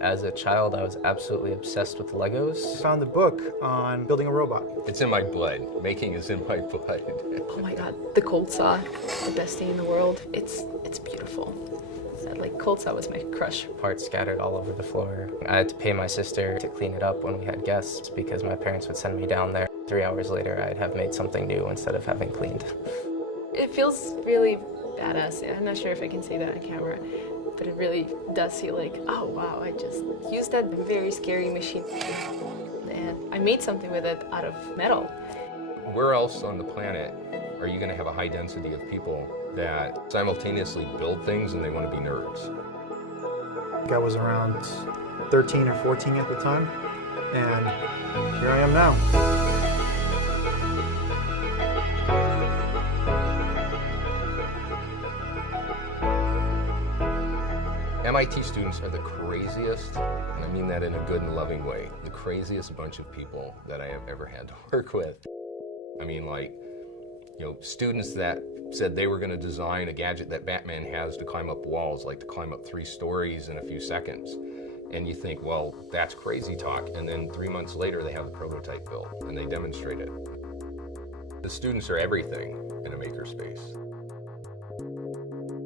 As a child, I was absolutely obsessed with Legos. I found a book on building a robot. It's in my blood. Making is in my blood. Oh my God, the cold saw, the best thing in the world. It's beautiful. Like, cold saw was my crush. Parts scattered all over the floor. I had to pay my sister to clean it up when we had guests because my parents would send me down there. 3 hours later, I'd have made something new instead of having cleaned. It feels really badass. I'm not sure if I can say that on camera, but it really does feel like, oh wow, I just used that very scary machine and I made something with it out of metal. Where else on the planet are you going to have a high density of people that simultaneously build things and they want to be nerds? I was around 13 or 14 at the time, and here I am now. MIT students are the craziest, and I mean that in a good and loving way, the craziest bunch of people that I have ever had to work with. I mean, like, you know, students that said they were going to design a gadget that Batman has to climb up walls, like to climb up 3 stories in a few seconds. And you think, well, that's crazy talk. And then 3 months later, they have the prototype built and they demonstrate it. The students are everything in a makerspace.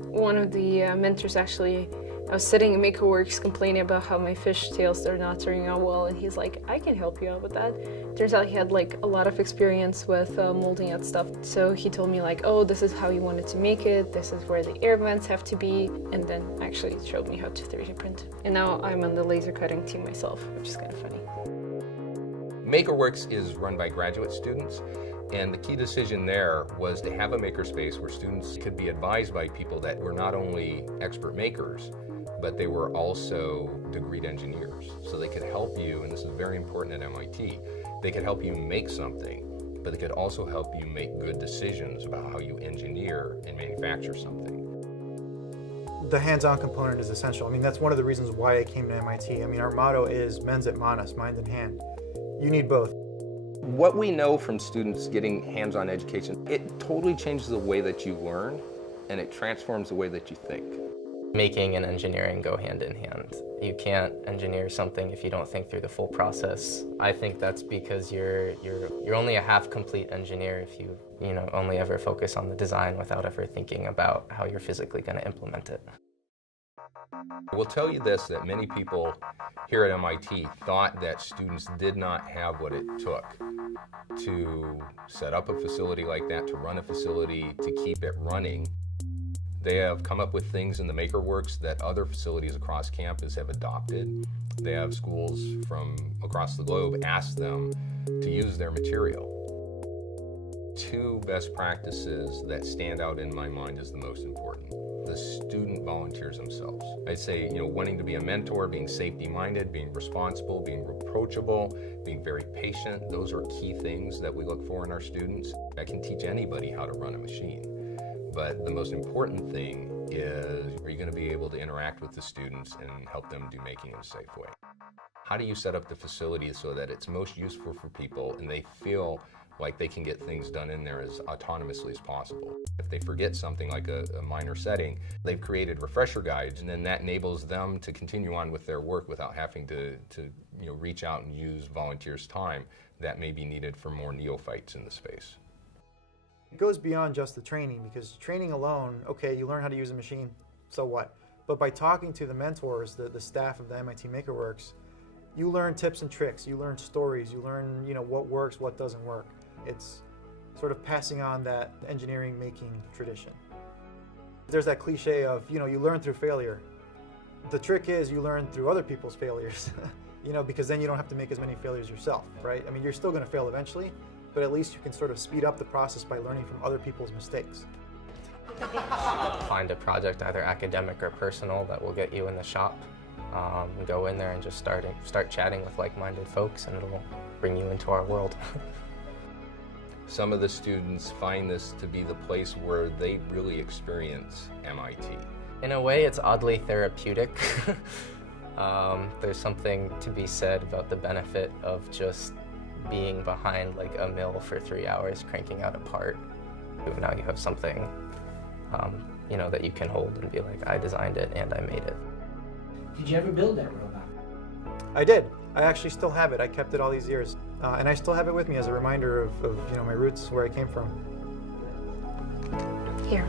One of the mentors actually, I was sitting in MakerWorks complaining about how my fish tails are not turning out well, and he's like, I can help you out with that. Turns out he had like a lot of experience with molding out stuff. So he told me like, oh, this is how you wanted to make it, this is where the air vents have to be, and then actually showed me how to 3D print. And now I'm on the laser cutting team myself, which is kind of funny. MakerWorks is run by graduate students, and the key decision there was to have a makerspace where students could be advised by people that were not only expert makers, but they were also degreed engineers. So they could help you, and this is very important at MIT, they could help you make something, but they could also help you make good decisions about how you engineer and manufacture something. The hands-on component is essential. I mean, that's one of the reasons why I came to MIT. I mean, our motto is mens et manus, mind and hand. You need both. What we know from students getting hands-on education, it totally changes the way that you learn, and it transforms the way that you think. Making and engineering go hand in hand. You can't engineer something if you don't think through the full process. I think that's because you're only a half-complete engineer if you only ever focus on the design without ever thinking about how you're physically going to implement it. I will tell you this, that many people here at MIT thought that students did not have what it took to set up a facility like that, to run a facility, to keep it running. They have come up with things in the MakerWorks that other facilities across campus have adopted. They have schools from across the globe ask them to use their material. 2 best practices that stand out in my mind as the most important. The student volunteers themselves. I'd say, wanting to be a mentor, being safety-minded, being responsible, being approachable, being very patient. Those are key things that we look for in our students. I can teach anybody how to run a machine. But the most important thing is, are you going to be able to interact with the students and help them do making in a safe way? How do you set up the facility so that it's most useful for people and they feel like they can get things done in there as autonomously as possible? If they forget something like a minor setting, they've created refresher guides, and then that enables them to continue on with their work without having to reach out and use volunteers' time that may be needed for more neophytes in the space. It goes beyond just the training, because training alone, okay, you learn how to use a machine, so what? But by talking to the mentors, the staff of the MIT MakerWorks, you learn tips and tricks, you learn stories, you learn what works, what doesn't work. It's sort of passing on that engineering making tradition. There's that cliche of, you learn through failure. The trick is you learn through other people's failures, because then you don't have to make as many failures yourself, right? I mean, you're still going to fail eventually, but at least you can sort of speed up the process by learning from other people's mistakes. Find a project, either academic or personal, that will get you in the shop. Go in there and just start chatting with like-minded folks, and it'll bring you into our world. Some of the students find this to be the place where they really experience MIT. In a way, it's oddly therapeutic. There's something to be said about the benefit of just being behind like a mill for 3 hours cranking out a part. Now you have something that you can hold and be like, I designed it and I made it. Did you ever build that robot? I did. I actually still have it. I kept it all these years. And I still have it with me as a reminder of my roots, where I came from. Here.